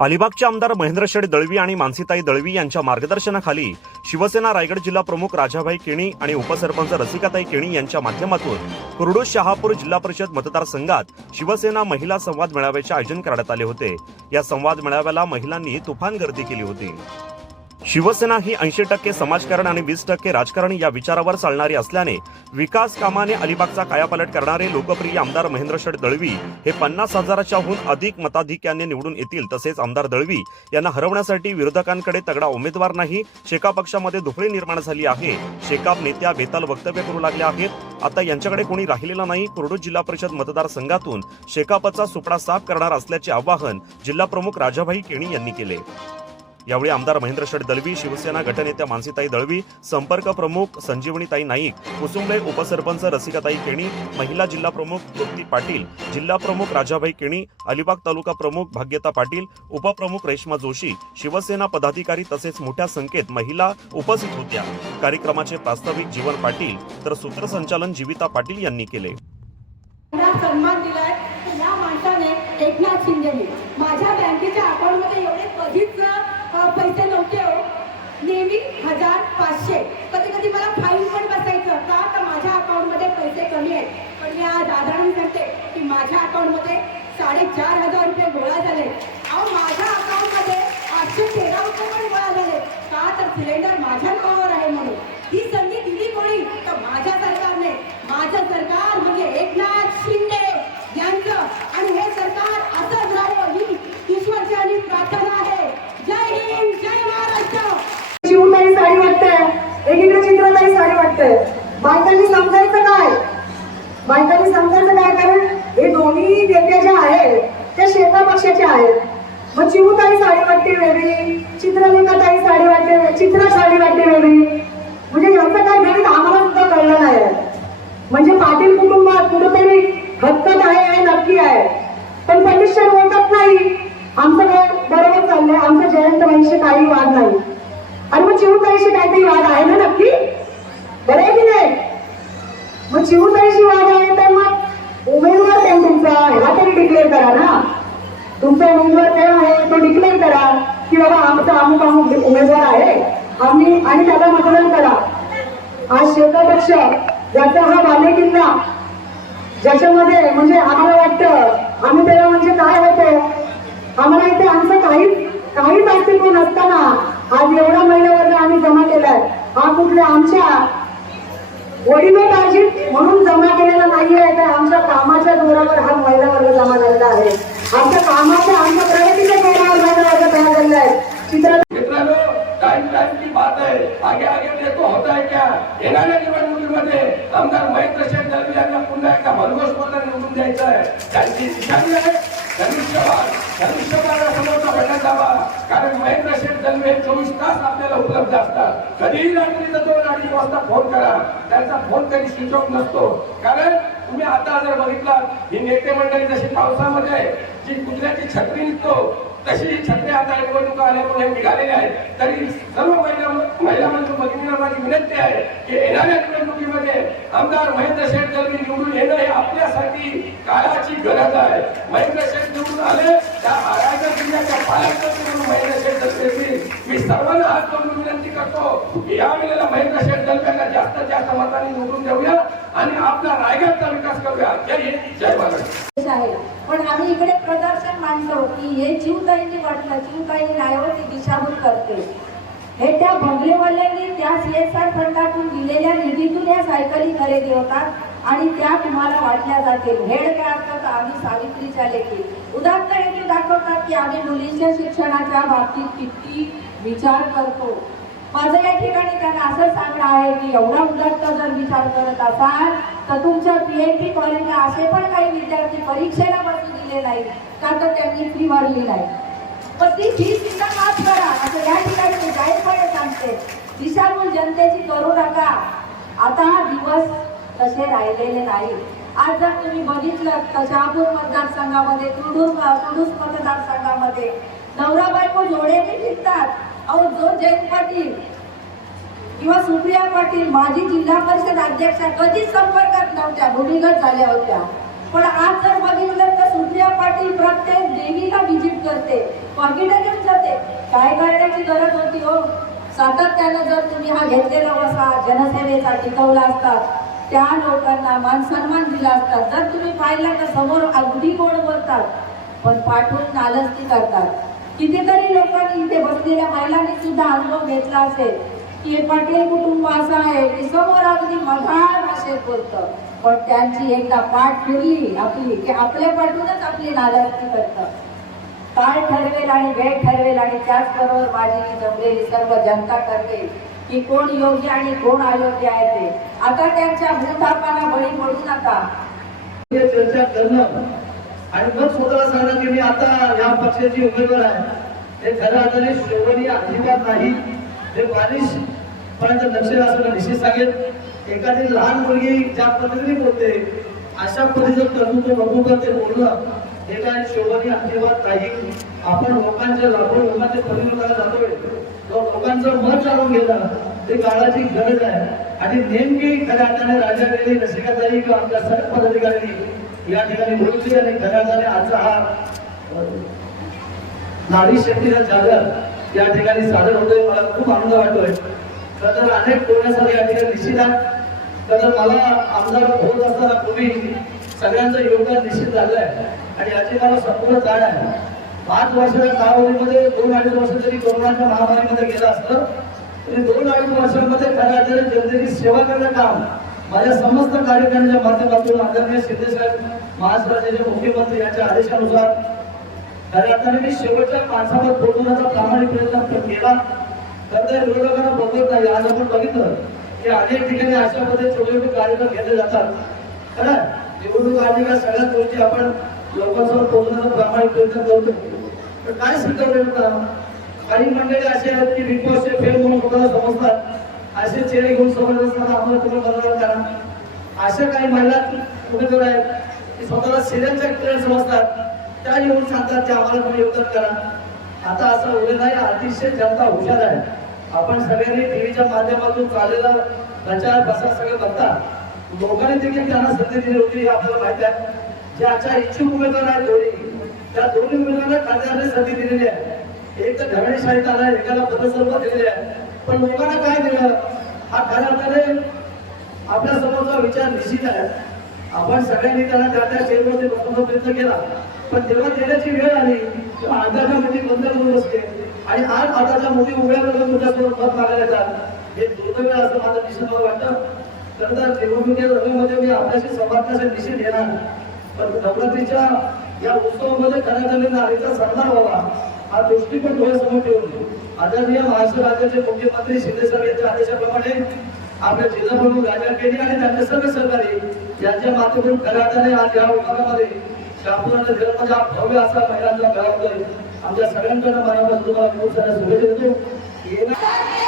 अलिबागचे आमदार महेंद्र शेठ दळवी आणि मानसीताई दळवी यांच्या मार्गदर्शनाखाली शिवसेना रायगड जिल्हा प्रमुख राजाभाई केणी आणि उपसरपंच रसिकाताई केणी यांच्या माध्यमातून कुर्डूस शहापूर जिल्हा परिषद मतदारसंघात शिवसेना महिला संवाद मेळाव्याचे आयोजन करण्यात आले होते. या संवाद मेळाव्याला महिलांनी तुफान गर्दी केली होती. शिवसेना ही ऐंशी टक्के समाजकारण आणि वीस टक्के राजकारण या विचारावर चालणारी असल्याने विकास कामाने अलिबागचा कायापालट करणारे लोकप्रिय आमदार महेंद्र शेठ दळवी हे पन्नास हजाराच्याहून अधिक मताधिक्याने निवडून येतील तसेच आमदार दळवी यांना हरवण्यासाठी विरोधकांकडे तगडा उमेदवार नाही शेकाप पक्षामध्ये दुफळी निर्माण झाली आहे शेकाप नेत्या बेताल वक्तव्य करू लागल्या आहेत. आता यांच्याकडे कोणी राहिलेला नाही कोरडू जिल्हा परिषद मतदारसंघातून शेकापचा सुपडा साफ करणार असल्याचे आवाहन जिल्हा प्रमुख राजाभाई केणी यांनी केले. यावेळी आमदार महेंद्र शेठ दळवी शिवसेना गटनेत्या मानसीताई दळवी संपर्क प्रमुख संजीवनीताई नाईक कुसुंबे उपसरपंच रसिकाताई केणी महिला जिल्हा प्रमुख तृप्ती पाटील जिल्हा प्रमुख राजाभाई केणी अलिबाग तालुका प्रमुख भाग्यता पाटील उपप्रमुख रेश्मा जोशी शिवसेना पदाधिकारी तसेच मोठ्या संख्येत महिला उपस्थित होत्या. कार्यक्रमाचे प्रास्ताविक जीवन पाटील तर सूत्रसंचालन जीविता पाटील यांनी केले मला सन्मान दिलाय या माणसाने एकनाथ शिंदेने माझ्या बँकेच्या अकाउंटमध्ये एवढे कधीच अ, पैसे नव्हते हो नेहमी हजार पाचशे कधी मला फाईन पण बसायचं. का? तर माझ्या अकाउंटमध्ये पैसे कमी आहेत. पण मी आज आधारण करते की माझ्या अकाउंटमध्ये साडेचार हजार रुपये गोळा झाले. अहो माझ्या अकाउंटमध्ये आठशे तेरा रुपये पण गोळा झाले. का? तर सिलेंडर माझ्या नावावर आहे म्हणून ही संधी दिली कोणी तर माझ्या सरकारने माझं सरकार म्हणजे एकनाथ शिंदे यांचं आणि हे सरकार असंच राहावं ही ईश्वरची प्रार्थना आहे जय हिंद जय महाराष्ट्र शिवताई साडी वाटते एकीकडे चित्रताई साडी वाटते बायकांनी समजायचं काय बायकांनी समजायचं काय कारण हे दोन्ही नेते ज्या आहेत त्या शेता पक्षाच्या आहेत. मग चिवताई साडी वाटते वेगळी चित्रलेखाताई साडी वाटते चित्र साडी वाटते वेगळी. म्हणजे यांचं काय गणित आम्हाला सुद्धा कळलं नाही. म्हणजे पाटील कुटुंबात कुठेतरी हक्कत आहे हे नक्की आहे. पण प्रतिष्ठा बोलतात नाही. आमचं काय बरोबर चाललंय आमचं जयंत वंशी काही वाद नाही. आणि मग चिवताईशी काहीतरी वाद आहे ना नक्की? बरं आहे की नाही? मग चिवताईशी वाद आहे तर मग उमेदवार कोण तुमचा ह्या तरी डिक्लेअर करा ना तुमचा उमेदवार काय आहे तो डिक्लेअर करा की बाबा आमचा अमुक अमुक उमेदवार आहे. आम्ही आणि त्याला मतदान करा. आज शेका पक्ष ज्याचा हा बालेकिल्ला ज्याच्यामध्ये म्हणजे आम्हाला वाटतं आम्ही त्याला म्हणजे काय होतो? आम्हाला इथे आमचं काहीच काहीच अस्तित्व नसताना आज एवढा महिला वर्ग आम्ही जमा केलाय. हा कुठल्या आमच्या वडिलोपार्जित म्हणून जमा केलेला नाहीये तर आमच्या कामाच्या जोरावर हा महिला वर्ग जमा झालेला आहे. आमच्या कामाच्या आमच्या प्रगतीच्या जोरावर महिला तयार झालेला आहे. चित्र टाइम टाइम की बात है आगे आगे देखो होता है क्या? येणाऱ्या निवडणुकीमध्ये आमदार महेंद्र शेठ दळवी यांना पुन्हा निवडून द्यायचं आहे त्यांची निशाणी आहे. धनुष्यबाण धनुष्यबाणासमोरचा कारण महेंद्र शेठ दळवी हे चोवीस तास आपल्याला उपलब्ध असतात. कधीही रात्रीचा दोन अडीच वाजता फोन करा. त्यांचा फोन कधी स्विच ऑफ नसतो. कारण तुम्ही आता जर बघितलं ही नेते मंडळी जशी पावसामध्ये जी कुत्र्याची छत्री निघतो तशी ही छत्री आता निवडणुका आल्यामुळे निघालेली आहेत. तरी सर्व महिला महिला मंत्री भगिनींना माझी विनंती आहे की येणाऱ्या निवडणुकीमध्ये आमदार महेंद्र शेठ दळवी निवडून येणं हे आपल्यासाठी काळाची गरज आहे. महेंद्र शेठ निवडून आले त्या रायगड जिल्ह्याच्या पालकमंत्री म्हणून महेंद्र शेठ दळवी मी सर्वांना हात जोडून विनंती करतो की या वेळेला महेंद्र शेठ दलव्यांना जास्त जास्त मतांनी निवडून देऊया. आणि आपला रायगडचा विकास करूया. जय जय महाराष्ट्र. पण आम्ही इकडे प्रदर्शन मानतो की हे जीवताईंनी वाटलं जीवताई राहावं ती दिशाभूल करते. हे त्या बंगलेवाल्यांनी त्या सीएसआर फंडातून दिलेल्या निधीतून या सायकली खरेदी होतात आणि त्या तुम्हाला वाटल्या जातील. हेड काय असतात? आम्ही सावित्रीच्या लेखी. उदाहरण हे दाखवतात की आम्ही मुलींच्या शिक्षणाच्या बाबतीत किती विचार करतो. माझं या आहे की एवढा उदात्त जर विचार करत असाल तर तुमच्या पीएचडी कॉलेजला असे पण काही विद्यार्थी परीक्षेला बसू दिले नाही का तर त्यांनी फी भरली नाही. पण ती फी सुद्धा माफ करा. असं या ठिकाणी मी जाहीरपणे सांगते दिशाभूल जनतेची करू नका. आता हा दिवस तसे राहिलेले नाही. आज जर तुम्ही बघितलं तर शहापूर मतदारसंघामध्ये कुडूस तुडूस मतदारसंघामध्ये नवरा बायको जोडेने फिरतात अहो जो जयंत पाटील किंवा सुप्रिया पाटील माजी जिल्हा परिषद अध्यक्षा कधीच संपर्कात नव्हत्या भूमिगत झाल्या होत्या. पण आज जर बघितलं तर सुप्रिया पाटील प्रत्येक देवीला व्हिजिट करते वागिडे काय करण्याची गरज होती हो? सातत्यानं जर तुम्ही हा घेतलेला वसा जनसेवेचा टिकवला असतात त्या लोकांना मान सन्मान दिला असतात जर तुम्ही पाहिलं तर समोर अगदी गोड बोलतात पण पाठवून नालस्ती करतात. कितीतरी लोकांनी इथे बसलेल्या महिलांनी सुद्धा अनुभव घेतला असेल. की पाटील कुटुंब असं आहे की समोर अगदी मधाळ भाषेत बोलतं. पण त्यांची एकदा पाठ फिरली आपली की आपल्या पाठूनच आपली नालस्ती करतं. काळ ठरवेल आणि वेळ ठरवेल आणि त्याचबरोबर माझी जमलेली सर्व जनता ठरवेल की कोण योग्य आणि कोण अयोग्य आहे ते. आता त्यांच्या भूतापाला बळी पडू नका. चर्चा करणं आणि मग स्वतःला सांगणं की मी आता या पक्षाची उमेदवार आहे. हे खऱ्या अर्थाने शोभनीय अजिबात नाही. हे बालिश पर्यंत लक्ष असं निश्चित सांगेल एखादी लहान मुलगी ज्या पद्धतीने बोलते अशा पद्धतीचं कर्तृत्व बघून ते बोलणं हे काय शोभनी अजिबात नाही. आपण लोकांच्या लाखो लोकांच्या परिणामाला जातोय. तो लोकांचं मत चालून गेलं ते काळाची गरज आहे. आणि नेमकी खऱ्या अर्थाने राजा गेली नसिकाताई किंवा आमच्या सर्व पदाधिकाऱ्यांनी या ठिकाणी बोलली आणि खऱ्या अर्थाने आजचा हा नारी शक्तीचा जागर या ठिकाणी सादर होतोय. मला खूप आनंद वाटतोय. तर अनेक टोळ्यासाठी या ठिकाणी निश्चित आहे. तर मला आमदार होत असताना पूर्वी सगळ्यांचं योगदान निश्चित झालंय आणि याची मला संपूर्ण जाण आहे. पाच वर्षाच्या कालावधीमध्ये दोन अडीच वर्ष जरी कोरोनाच्या महामारीमध्ये गेलं असलं तरी दोन अडीच वर्षांमध्ये खऱ्या अर्थाने जनतेची सेवा करण्याचं काम माझ्या समस्त कार्यकर्त्यांच्या माध्यमातून आदरणीय शिंदेसाहेब महाराष्ट्राचे मुख्यमंत्री यांच्या आदेशानुसार खऱ्या अर्थाने मी शेवटच्या माणसावर पोहोचवण्याचा प्रामाणिक प्रयत्न केला. त्यामुळे विरोधकांना बघत नाही. आज आपण बघितलं की अनेक ठिकाणी अशा पद्धतीने छोटे कार्यक्रम घेतले जातात. खरं निवडणूक आली का सगळ्याच गोष्टी आपण लोकांसमोर पोहोचण्याचा प्रामाणिक प्रयत्न करतो. तर काय स्वीकारले होता? काही मंडळी असे आहेत की बिग बॉसचे फेल म्हणून स्वतःला समजतात. असे चेहरे घेऊन समजत असताना आम्हाला तुम्ही बरोबर करा. अशा काही महिला कुठेतरी आहेत की स्वतःला सिरियलच्या खेळ समजतात. त्या येऊन सांगतात की आम्हाला तुम्ही योगदान करा. आता असं होईल नाही अतिशय जनता हुशार आहे. आपण सगळ्यांनी टीव्हीच्या माध्यमातून चाललेला प्रचार प्रसार सगळे बघतात लोकांनी देखील त्यांना संधी दिली होती हे आपल्याला माहिती आहे. जे आजच्या इच्छुक उमेदवार आहेत दोन्ही त्या दोन्ही उमेदवारांना खासदारांनी संधी दिलेली आहे. एक तर घराणेशाहीत आला एकाला पदस्वरूप दिलेले आहे. पण लोकांना काय दिलं? हा खऱ्या अर्थाने आपल्या समोरचा विचार निश्चित आहे. आपण सगळ्यांनी त्याला त्या त्या चेअरवरती बसवण्याचा प्रयत्न केला. पण तेव्हा देण्याची वेळ आली. तेव्हा आधाच्या मोदी बंद करून बसते आणि आज आधाच्या मोदी उभ्या करून तुझ्यासोबत मत मागायला येतात. हे दुर्दैव असं माझं निश्चित मला वाटतं. खरं तर निवडणुकीच्या रंगामध्ये मी आपल्याशी संवाद करण्याचे निश्चित येणार पण नवरात्रीच्या या उत्सवामध्ये खऱ्या अर्थाने नारीचा सन्मान व्हावा. हा दृष्टिकोन डोळ्यासमोर ठेवून. आदरणीय महाराष्ट्र राज्याचे मुख्यमंत्री शिंदे साहेब यांच्या आदेशाप्रमाणे आपल्या जिल्हा प्रमुख राजा केली आणि त्यांचे सर्व सहकारी यांच्या माध्यमातून कराटाने आज या विभागामध्ये शापूराने जन्मजा भव्य असा महिलांचा मेळावा आमच्या सगळ्यांकडनं मनापासून तुम्हाला खूप साऱ्या शुभेच्छा देतो.